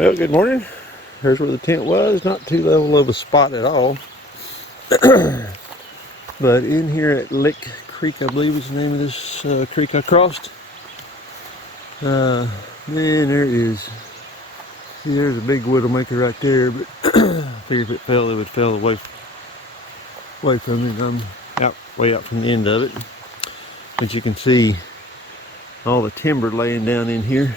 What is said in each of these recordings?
Well, good morning. Here's where the tent was. Not too level of a spot at all. But in here at Lick Creek, I believe is the name of this creek I crossed. Man, there is. See, there's a big widowmaker right there, but I figured if it fell, it would fall away from it. I'm way out from the end of it. But you can see all the timber laying down in here.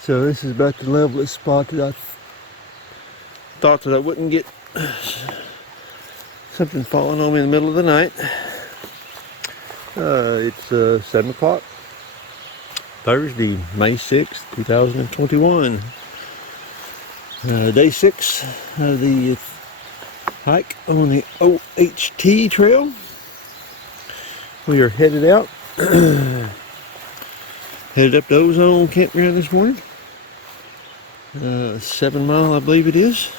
So this is about the levelest spot that I thought that I wouldn't get something falling on me in the middle of the night. It's 7 o'clock, Thursday, May 6th, 2021. Day 6 of the hike on the OHT trail. We are headed out. Headed up to Ozone campground this morning. 7 mile, I believe it is.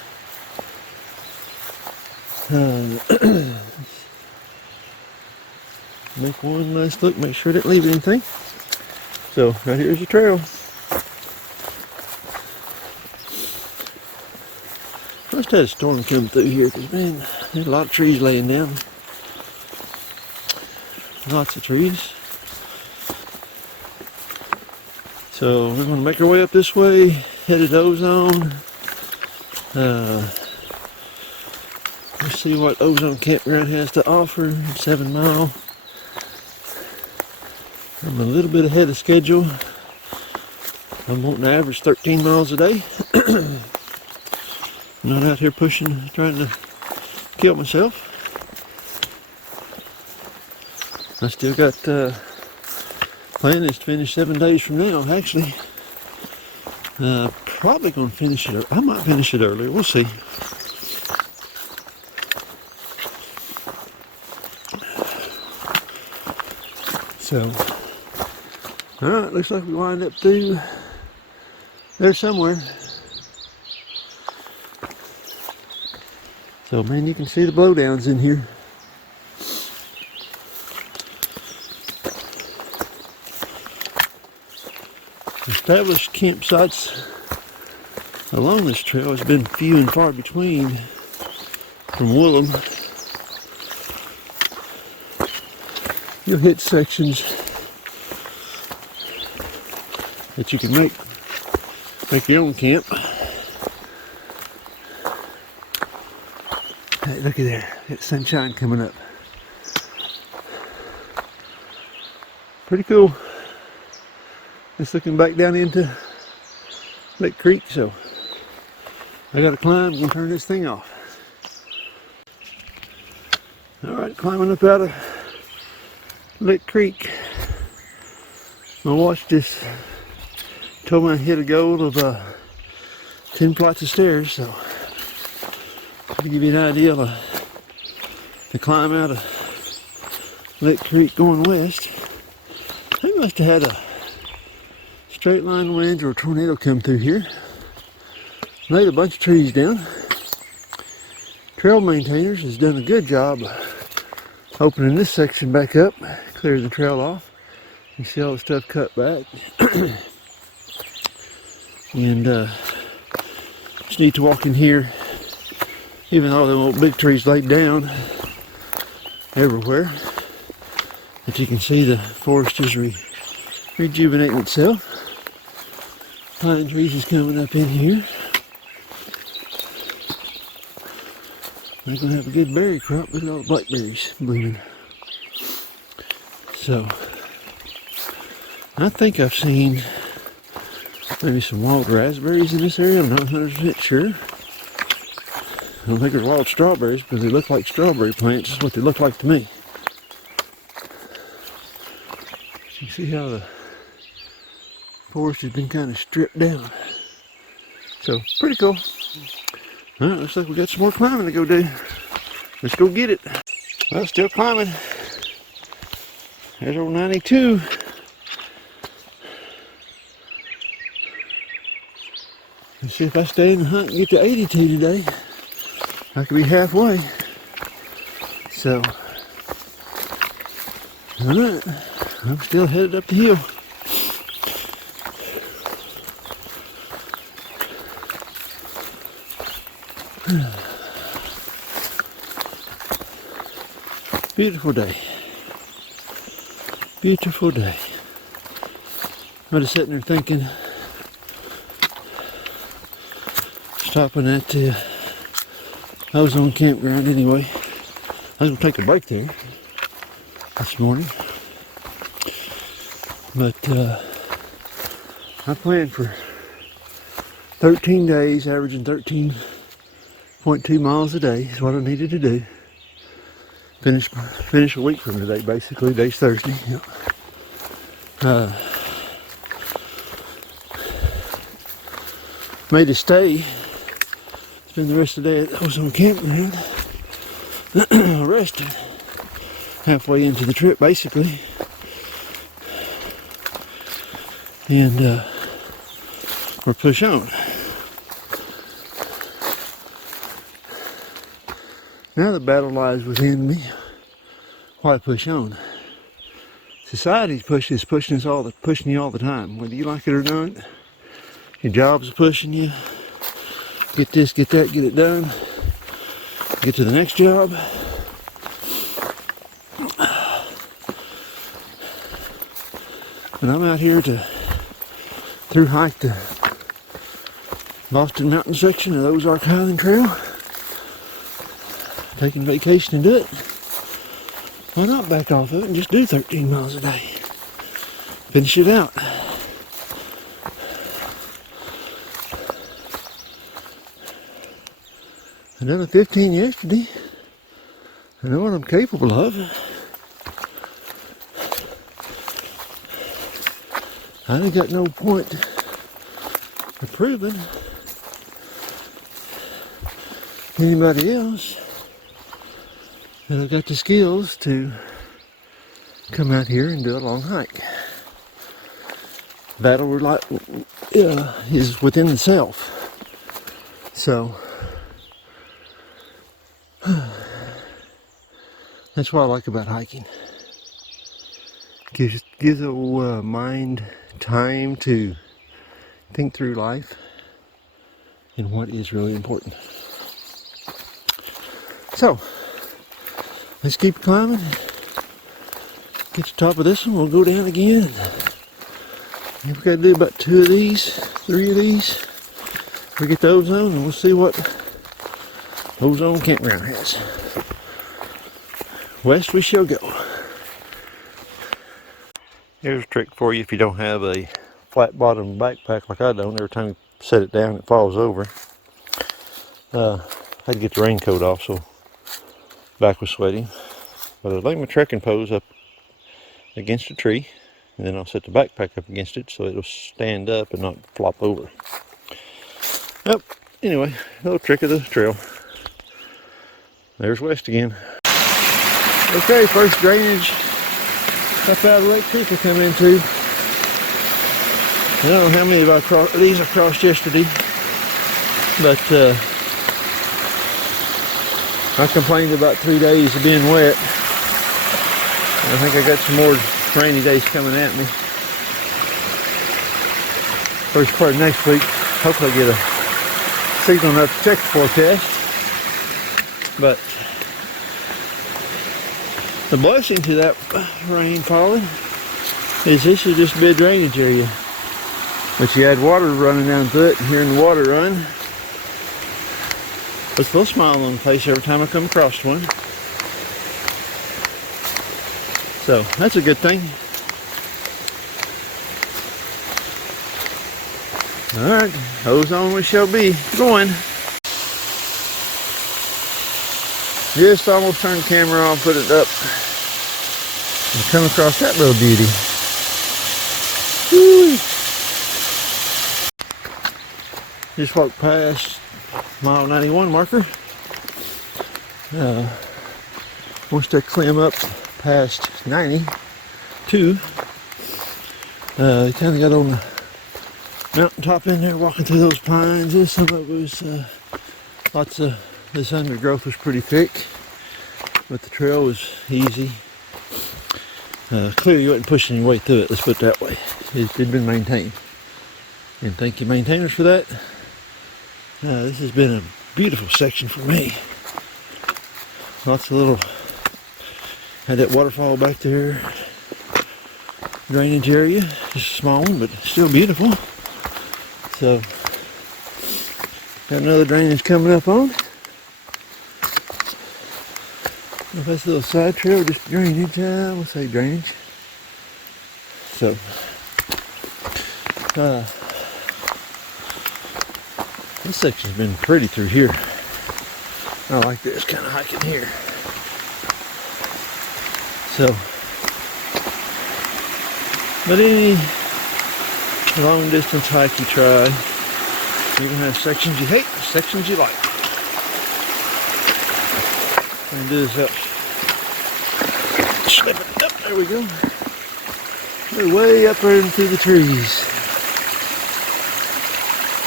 Make one last look, make sure I didn't leave anything. So right here's the trail. Must have had a storm come through here because, man, there's a lot of trees laying down. Lots of trees. So we're going to make our way up this way, headed to Ozone. Let's see what Ozone campground has to offer. 7 mile. I'm a little bit ahead of schedule. I'm wanting to average 13 miles a day. Not out here pushing, trying to kill myself. I still got plan is to finish 7 days from now, actually. Probably going to finish it. I might finish it earlier. We'll see. So, alright, looks like we wind up through there somewhere. So, man, you can see the blowdowns in here. Established campsites along this trail has been few and far between from Willem. You'll hit sections that you can make your own camp. Hey, look at there, that sunshine coming up. Pretty cool. Just looking back down into Lick Creek, so I gotta climb and turn this thing off. Alright, climbing up out of Lick Creek. My watch just told me I hit a goal of 10 flights of stairs, so to give you an idea of the climb out of Lick Creek going west. They must have had a straight line winds or a tornado come through here. Laid a bunch of trees down. Trail maintainers has done a good job opening this section back up, clearing the trail off. You see all the stuff cut back. And just need to walk in here, even though there won't big trees laid down everywhere. But you can see the forest is rejuvenating itself. Pine trees is coming up in here. They're going to have a good berry crop. Look at all the blackberries blooming. So, I think I've seen maybe some wild raspberries in this area. I'm not 100% sure. I don't think they're wild strawberries because they look like strawberry plants. That's what they look like to me. You see how the forest has been kind of stripped down. So, pretty cool. Alright, looks like we got some more climbing to go do. Let's go get it. Well, still climbing. There's old 92. Let's see if I stay in the hunt and get to 82 today. I could be halfway. So, alright, I'm still headed up the hill. Beautiful day. Beautiful day. I was sitting there thinking, stopping at the Ozone campground anyway. I was going to take a break there this morning. But I planned for 13 days, averaging 13.2 miles a day is what I needed to do. Finish a week from today, basically. Today's Thursday. Yep. Made a stay. Spend the rest of the day at Ozone campground. Rested. Halfway into the trip, basically. And we're push on. Now the battle lies within me. Why push on? Society's pushing you all the time, whether you like it or not. Your job's pushing you. Get this, get that, get it done. Get to the next job. But I'm out here to through hike the Boston Mountain section of the Ozark Highland Trail. Taking vacation and do it. Why not back off of it and just do 13 miles a day? Finish it out. I done a 15 yesterday. I know what I'm capable of. I ain't got no point of proving anybody else that I've got the skills to come out here and do a long hike. Battle is within the self. So that's what I like about hiking. Gives the mind time to think through life and what is really important. So let's keep climbing. Get to the top of this one, we'll go down again. We've got to do about 3 of these. We get the Ozone and we'll see what Ozone campground has. West we shall go. Here's a trick for you if you don't have a flat bottom backpack like I don't. Every time you set it down it falls over. I had to get the raincoat off so back was sweating. But I lay my trekking pose up against a tree and then I'll set the backpack up against it so it'll stand up and not flop over. Yep, anyway, a little trick of the trail. There's West again. Okay, first drainage up out of Lake Creek I come into. I don't know how many of these I crossed yesterday, but I complained about 3 days of being wet. I think I got some more rainy days coming at me. First part of next week, hopefully I get a signal enough to check the forecast. But the blessing to that rain falling is this should just be a drainage area. But you had water running down through it, and hearing the water run, puts a little smile on the face every time I come across one. So that's a good thing. Alright, Ozone we shall be going. Just almost turned the camera on, put it up, and come across that little beauty. Woo! Just walked past mile 91 marker. Once I climb up past 92, kind of got on the mountaintop in there, walking through those pines. And some of it was lots of this undergrowth was pretty thick, but the trail was easy. Clearly you wasn't pushing your way through it, let's put it that way. It had been maintained. And thank you maintainers for that. This has been a beautiful section for me. Lots of little, had that waterfall back there, drainage area, just a small one, but still beautiful. So, got another drainage coming up on. If that's a little side trail, just drainage, we'll say drainage. So, this section's been pretty through here. I like this kind of hiking here. So, but any long distance hike you try, you're gonna have sections you hate, sections you like. And do this helps slip it up. There we go. We're way up there into the trees.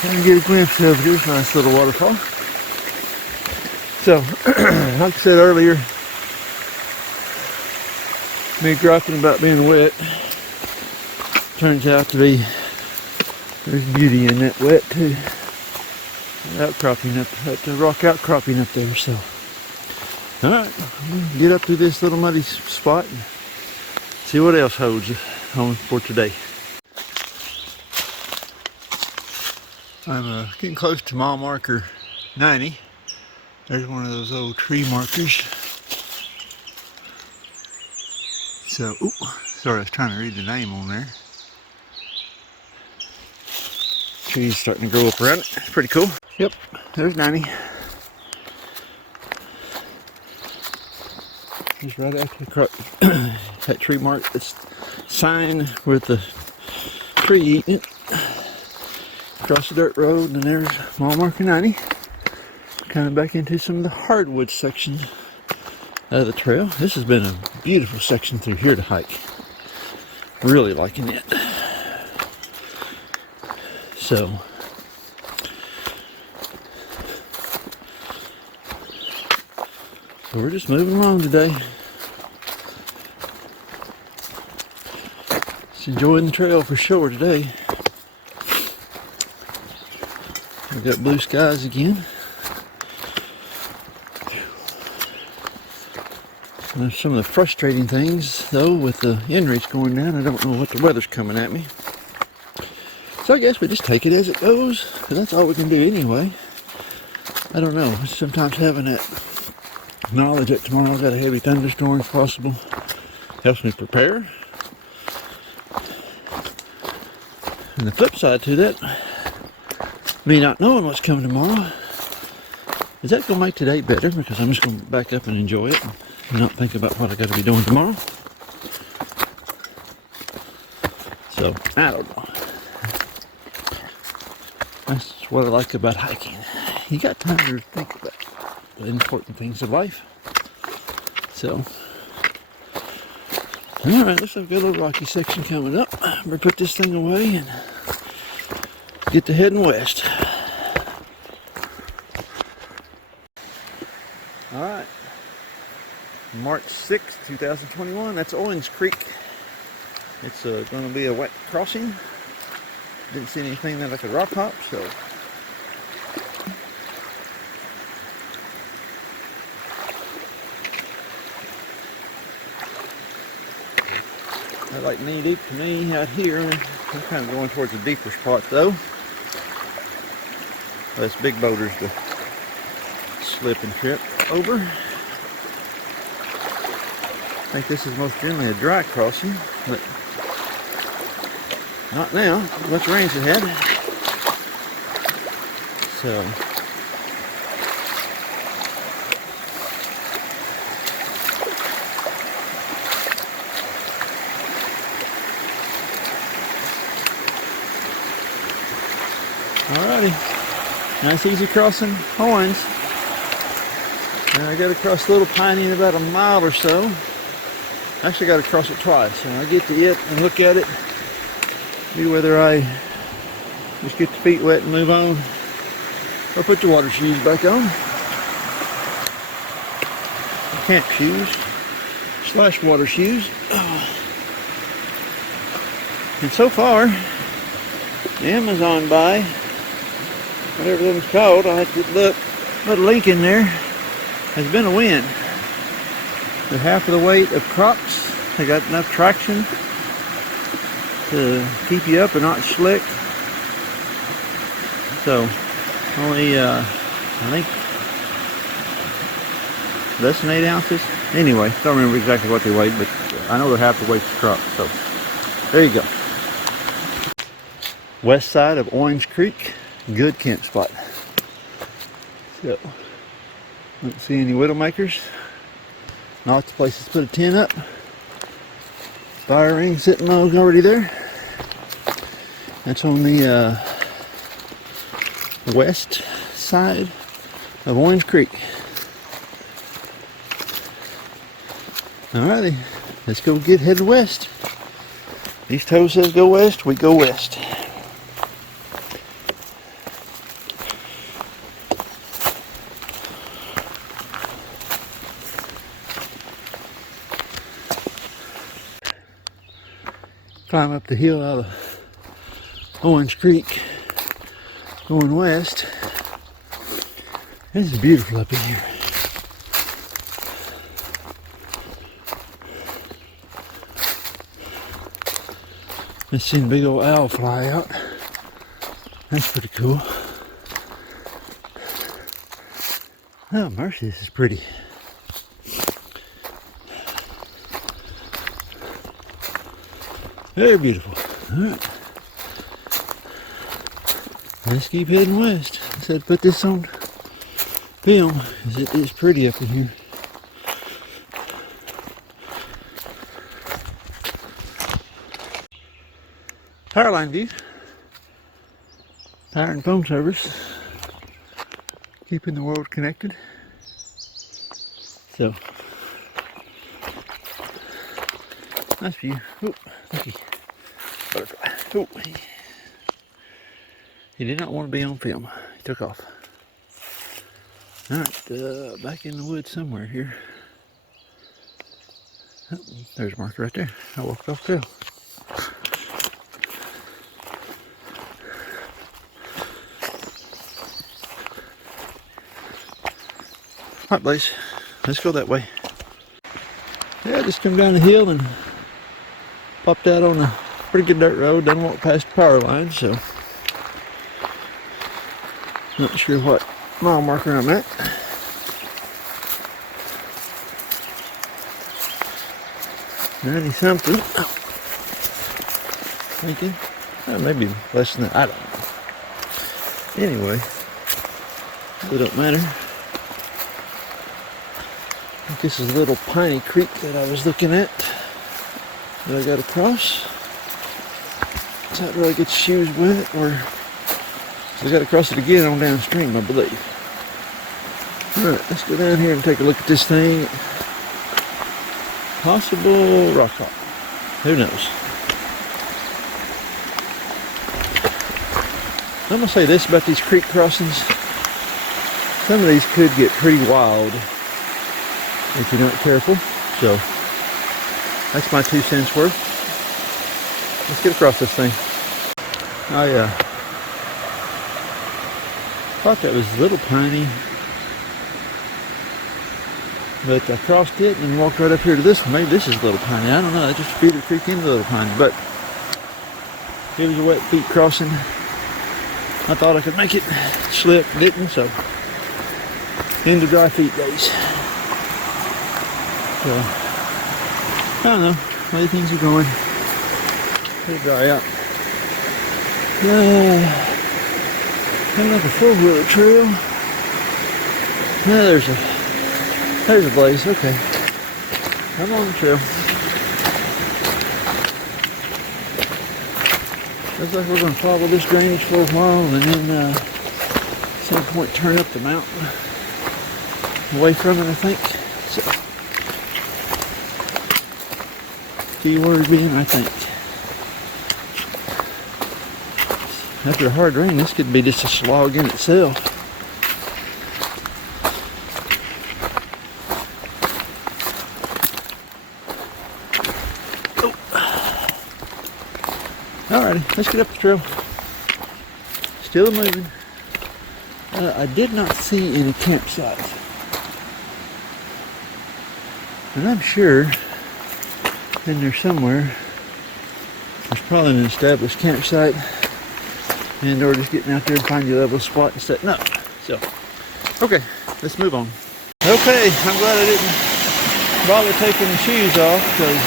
Trying to get a glimpse of this nice little waterfall. So, like I said earlier, me griping about being wet turns out to be, there's beauty in that wet too. Outcropping up, the rock outcropping up there. So, all right, get up to this little muddy spot and see what else holds on for today. I'm getting close to mile marker 90. There's one of those old tree markers. So, sorry, I was trying to read the name on there. Trees starting to grow up around it. It's pretty cool. Yep, there's 90. Just right after that tree mark, it's sign with the tree eating it. Across the dirt road, and there's mile marker 90. Kind of back into some of the hardwood sections of the trail. This has been a beautiful section through here to hike. Really liking it. So, we're just moving along today. Just enjoying the trail for sure today. We got blue skies again. And some of the frustrating things, though, with the inReach going down, I don't know what the weather's coming at me. So I guess we just take it as it goes, because that's all we can do anyway. I don't know. Sometimes having that knowledge that tomorrow's got a heavy thunderstorm if possible helps me prepare. And the flip side to that, me not knowing what's coming tomorrow, is that going to make today better? Because I'm just going to back up and enjoy it and not think about what I got to be doing tomorrow. So, I don't know. That's what I like about hiking. You got time to think about the important things of life. So, alright, looks like we've got a little rocky section coming up. I'm going to put this thing away and get to heading west. Alright, March 6th, 2021, that's Owens Creek. It's going to be a wet crossing. Didn't see anything that I could rock hop, so. I like knee deep to me out here. I'm kind of going towards a deeper spot though. That's big boulders to slip and trip over. I think this is most generally a dry crossing, but not now. Much rain's ahead. So alrighty. Nice easy crossing Owens. And I got to cross Little Piney in about a mile or so. Actually got to cross it twice. And I get to it and look at it. See whether I just get the feet wet and move on, or put the water shoes back on. Camp shoes / water shoes. And so far, the Amazon buy, whatever that was called, I have to look. little link in there has been a win. They're half of the weight of crocs. They got enough traction to keep you up and not slick. So only I think less than 8 ounces. Anyway, don't remember exactly what they weighed, but I know they're half the weight of crocs. So there you go. West side of Orange Creek, good camp spot. So don't see any widowmakers. Lots of places to put a tent up. Fire ring sitting low already there. That's on the west side of Orange Creek. Alrighty, let's go get headed west. East toe says go west, we go west. Climb up the hill out of Orange Creek, going west. This is beautiful up in here. Just seen a big old owl fly out. That's pretty cool. Oh mercy, this is pretty. Very beautiful. Alright. Let's keep heading west. I said put this on film because it is pretty up in here. Power line view. Power and phone service. Keeping the world connected. So nice view. Oh, lucky butterfly. Oh, he did not want to be on film. He took off. Alright, back in the woods somewhere here. Oh, there's a marker right there. I walked off trail. Alright, Blaze. Let's go that way. Yeah, just come down the hill and popped out on a pretty good dirt road. Done walk past the power line, so not sure what mile marker I'm at. $90 something. Thinking, maybe less than that. I don't know. Anyway, it don't matter. I think this is a little piney creek that I was looking at that I got across. So I'd really get your shoes wet, or I got to cross it again on downstream, I believe. Alright, let's go down here and take a look at this thing. Possible rock hop. Who knows? I'm going to say this about these creek crossings. Some of these could get pretty wild if you're not careful. So, that's my 2 cents worth. Let's get across this thing. I thought that was a little piney, but I crossed it and walked right up here to this one. Maybe this is a little piney. I don't know. I just Beaver Creek into Little Piney, but it was a wet feet crossing. I thought I could make it. Slip, didn't, so into dry feet days. So I don't know. The way things are going. It'll dry out. Coming up a 4-wheeler trail. There's a Blaze. Okay, I'm on the trail. Looks like we're going to follow this drainage for a while, and then at some point turn up the mountain away from it, I think. So, key word being, I think. After a hard rain, this could be just a slog in itself. Alrighty, let's get up the trail. Still moving. I did not see any campsites. And I'm sure in there somewhere there's probably an established campsite, and or just getting out there and find your level spot and setting up. So, okay, let's move on. Okay, I'm glad I didn't bother taking the shoes off, because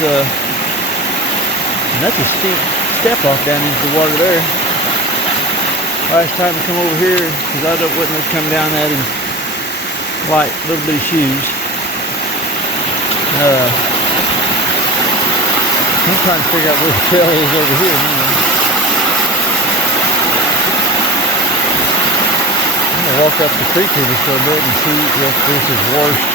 that's a steep step off down into the water there. Last time I come over here, because I wouldn't have come down that in light little bitty shoes. I'm trying to figure out where the trail is over here now. I'm going to walk up the creek here just a little bit and see if this is washed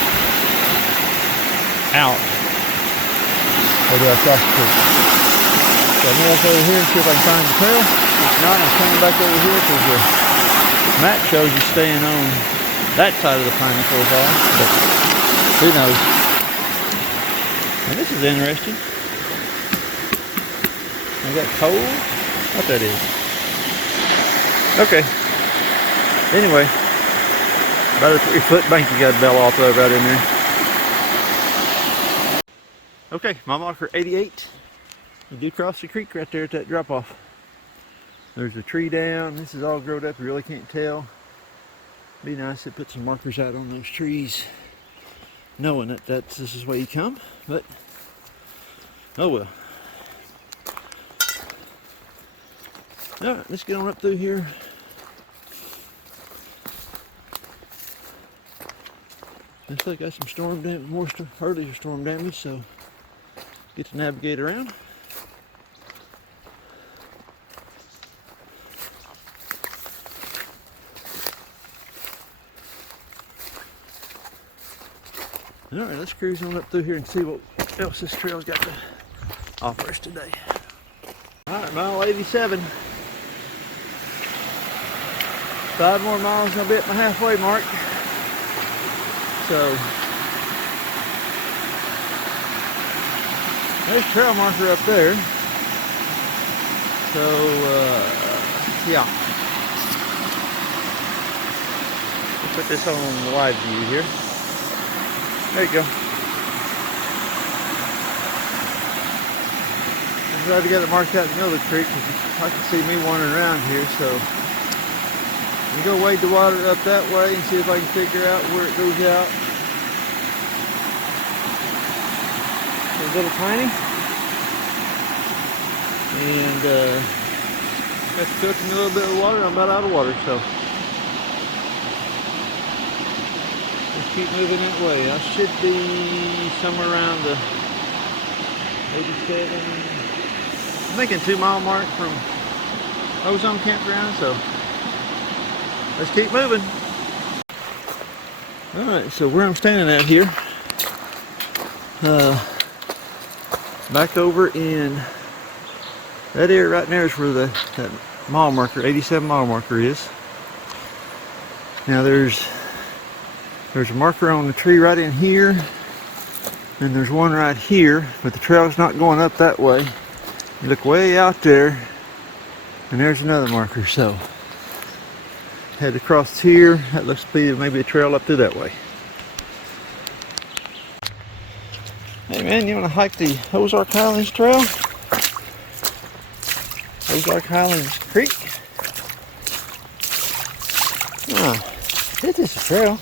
out. Or do I cross the creek? So I'm going to look over here and see if I can find the trail. If not, I'm coming back over here because the map shows you staying on that side of the piney for a while. But who knows? And this is interesting. Is that coal? What that is? Okay. Anyway, about a 3-foot bank you got to bell off of right in there. Okay, mile marker 88. You do cross the creek right there at that drop off. There's a tree down. This is all grown up. You really can't tell. Be nice to put some markers out on those trees, knowing that this is where you come. But oh well. Alright, let's get on up through here. Looks like I got some storm damage, more earlier storm damage, so get to navigate around. Alright, let's cruise on up through here and see what else this trail's got to offer us today. Alright, mile 87. 5 more miles and I'll be at my halfway mark. So, there's a trail marker up there. So, yeah. Let's put this on the wide view here. There you go. I'm glad to get it marked out in the middle of the creek because I can see me wandering around here. So, I'm going to wade the water up that way and see if I can figure out where it goes out. There's a little tiny. And after cooking a little bit of water, I'm about out of water. So just keep moving that way. I should be somewhere around the 87. I'm thinking 2 mile mark from Ozone campground. So let's keep moving. Alright, so where I'm standing at here, back over in that area right there is where that mile marker, 87 mile marker is. Now there's a marker on the tree right in here, and there's one right here, but the trail's not going up that way. You look way out there, and there's another marker. So head across here. That looks to be maybe a trail up through that way. Hey man, you want to hike the Ozark Highlands trail? Ozark Highlands Creek? Oh, it is a trail.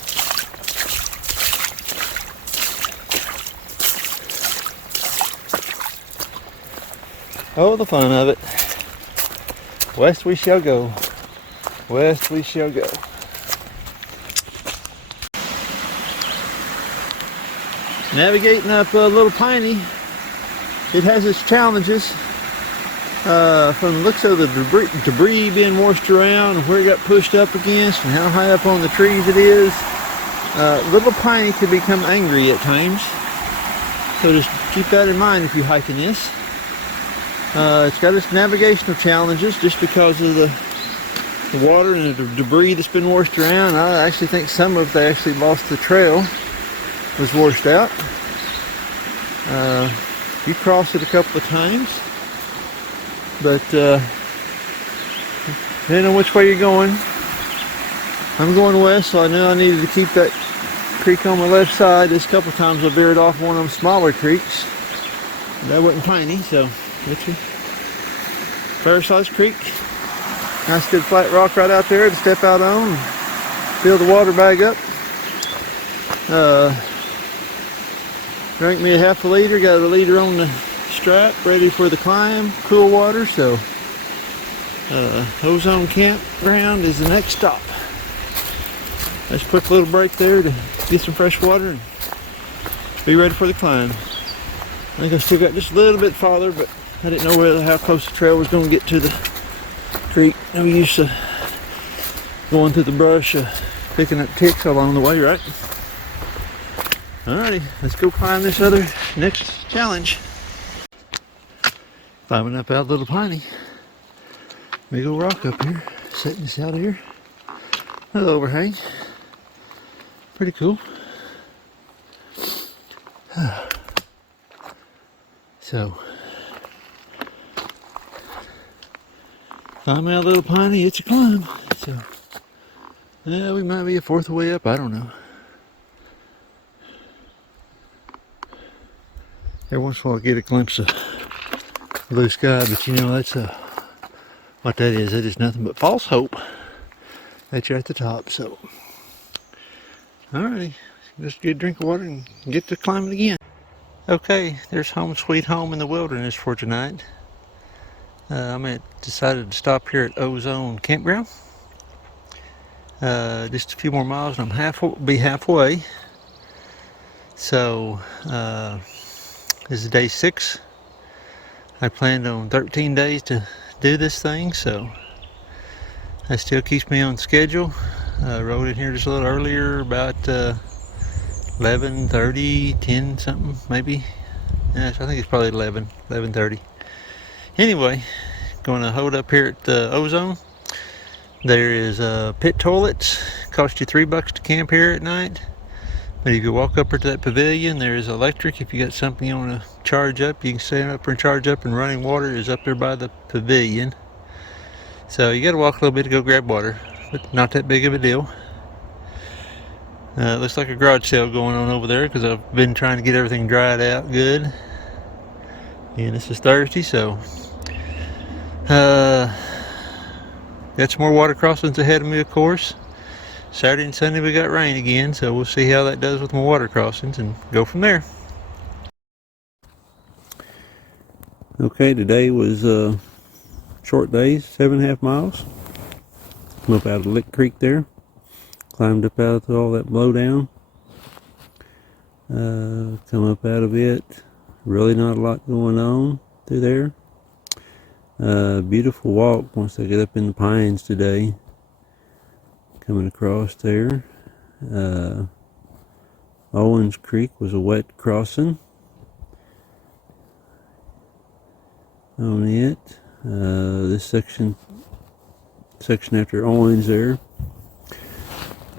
Oh, the fun of it. West we shall go. West we shall go. Navigating up Little Piney, it has its challenges. From the looks of the debris being washed around and where it got pushed up against and how high up on the trees it is, Little Piney can become angry at times. So just keep that in mind if you're hiking this. It's got its navigational challenges just because of the water and the debris that's been washed around. I actually think some of they actually lost the trail, was washed out. You crossed it a couple of times, but depending on which way you're going, I'm going west, so I knew I needed to keep that creek on my left side. This couple times I veered off one of them smaller creeks. That wasn't piney, so it's a fair-sized creek. Nice good flat rock right out there to step out on and fill the water bag up. Drank me a half a liter, got a liter on the strap, ready for the climb, cool water. So Ozone campground is the next stop. Let's put a little break there to get some fresh water and be ready for the climb. I think I still got just a little bit farther, but I didn't know how close the trail was going to get to the creek. No use of going through the brush, picking up ticks along the way, right? Alrighty, let's go climb this other next challenge. Climbing up out Little Piney. Big old rock up here, setting this out here. A little overhang. Pretty cool. So, climbing out Little Piney, it's a climb. So, yeah, we might be a fourth of the way up, I don't know. Every once in a while I get a glimpse of blue sky, but you know, that's what that is. That is nothing but false hope that you're at the top. So, alrighty, just get a drink of water and get to climbing again. Okay, there's home sweet home in the wilderness for tonight. I decided to stop here at Ozone campground. Just a few more miles and I'm be halfway. So, this is day 6. I planned on 13 days to do this thing, so that still keeps me on schedule. Rode in here just a little earlier, about 11:30, 10 something maybe. Yes, I think it's probably 11:30. Anyway, going to hold up here at Ozone. There is pit toilets. Cost you $3 to camp here at night. But if you walk up to that pavilion, there is electric. If you got something you want to charge up, you can stand up and charge up, and running water is up there by the pavilion. So you got to walk a little bit to go grab water, but not that big of a deal. It looks like a garage sale going on over there because I've been trying to get everything dried out good. And this is Thursday, so got some more water crossings ahead of me, of course. Saturday and Sunday we got rain again, so we'll see how that does with my water crossings and go from there. Okay, today was short days, 7.5 miles. Come up out of Lick Creek there. Climbed up out of all that blowdown. Come up out of it. Really not a lot going on through there. Beautiful walk once I get up in the pines today. Coming across there. Owens Creek was a wet crossing on it. This section after Owens there.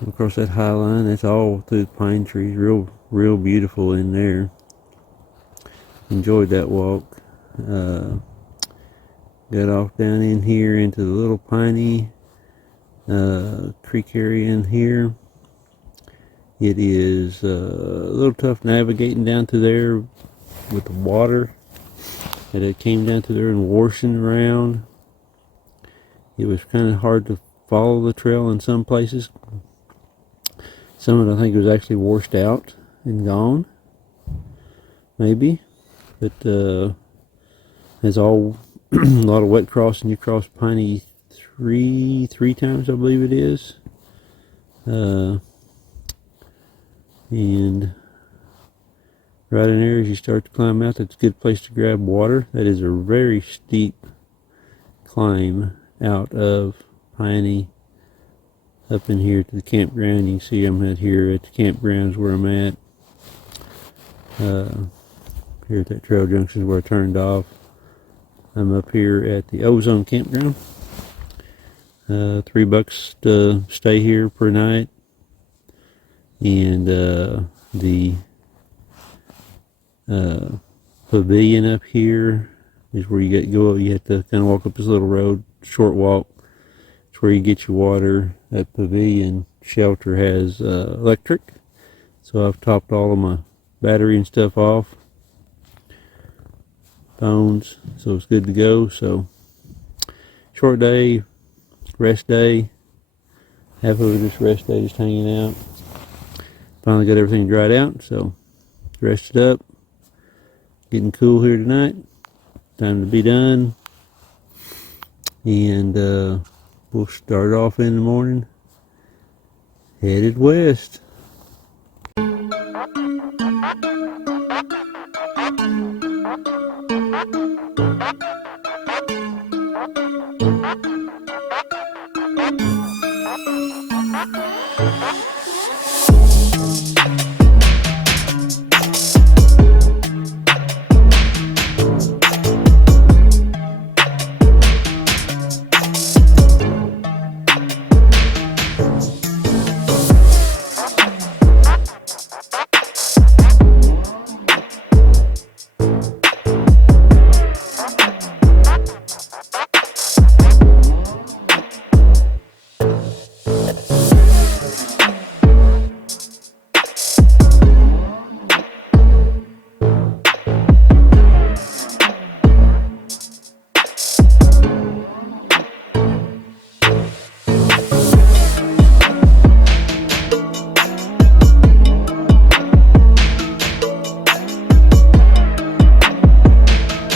Across that high line, that's all through the pine trees. Real beautiful in there. Enjoyed that walk. Got off down in here into the Little Piney creek area in here. It is a little tough navigating down to there with the water that it came down to there and washing around. It was kind of hard to follow the trail in some places. Some of it I think was actually washed out and gone, maybe. But there's all a lot of wet crossing. You cross Piney three times, I believe it is. And right in there as you start to climb out, that's a good place to grab water. That is a very steep climb out of Piney up in here to the campground. You can see I'm out here at the campgrounds where I'm at. Here at that trail junction is where I turned off. I'm up here at the Ozone campground. $3 to stay here per night. And the pavilion up here is where you have to kind of walk up this little road, short walk. It's where you get your water. That pavilion shelter has electric. So I've topped all of my battery and stuff off. Phones, so it's good to go. So short day, rest day. Half of it just rest day, just hanging out. Finally got everything dried out, so rested up. Getting cool here tonight. Time to be done. And we'll start off in the morning. Headed west.